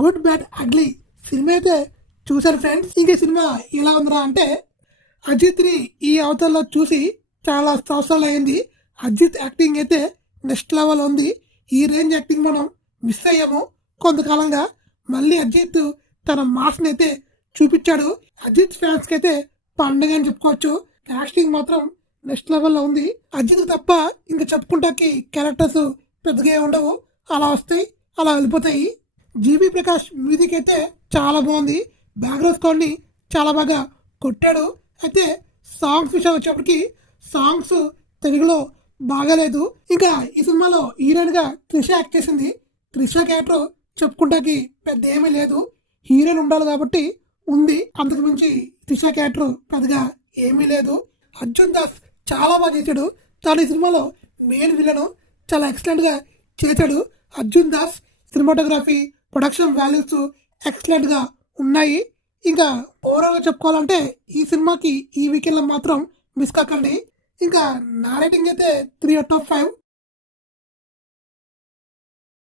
Good bad ugly cinema అయితే చూసారు friends. ఇంక సినిమా ఎలా ఉందిరా అంటే, అజిత్ని ఈ అవతారంలో చూసి చాలా సంవత్సరాలు అయింది. అజిత్ యాక్టింగ్ అయితే నెక్స్ట్ లెవెల్ ఉంది. ఈ రేంజ్ యాక్టింగ్ మనం మిస్ అయ్యాము కొంతకాలంగా. మళ్ళీ అజిత్ తన మాస్ని అయితే చూపించాడు. అజిత్ ఫ్యాన్స్ కి అయితే పండుగ అని చెప్పుకోవచ్చు. యాక్టింగ్ మాత్రం నెక్స్ట్ లెవెల్లో ఉంది. అజిత్ తప్ప ఇంకా చెప్పుకుంటాకి క్యారెక్టర్స్ పెద్దగా ఉండవు. అలా వస్తాయి, అలా వెళ్ళిపోతాయి. జీవి ప్రకాష్ మ్యూజిక్ అయితే చాలా బాగుంది. బ్యాక్గ్రౌండ్ స్కోర్ ని చాలా బాగా కొట్టాడు. అయితే సాంగ్స్ విషయం వచ్చేప్పటికి సాంగ్స్ తెలుగులో బాగాలేదు. ఇంకా ఈ సినిమాలో హీరోయిన్ గా త్రిష యాక్ట్ చేసింది. త్రిష క్యారెక్టర్ చెప్పుకుంటాకి పెద్ద ఏమీ లేదు. హీరోయిన్ ఉండాలి కాబట్టి ఉంది, అంతకు మించి త్రిష క్యారెక్టర్ పెద్దగా ఏమీ లేదు. అర్జున్ దాస్ చాలా బాగా చేశాడు. తను ఈ సినిమాలో మెయిన్ విలన్ చాలా ఎక్సలెంట్ గా చేశాడు. Arjun Das cinematography, production values excellent గా ఉన్నాయి. ఇంకా ఓవరాల్ గా చెప్పుకోవాలంటే ఈ సినిమాకి ఈ వీకెండ్ లో మాత్రం మిస్ కాకండి. ఇంకా నా రేటింగ్ అయితే 3/5.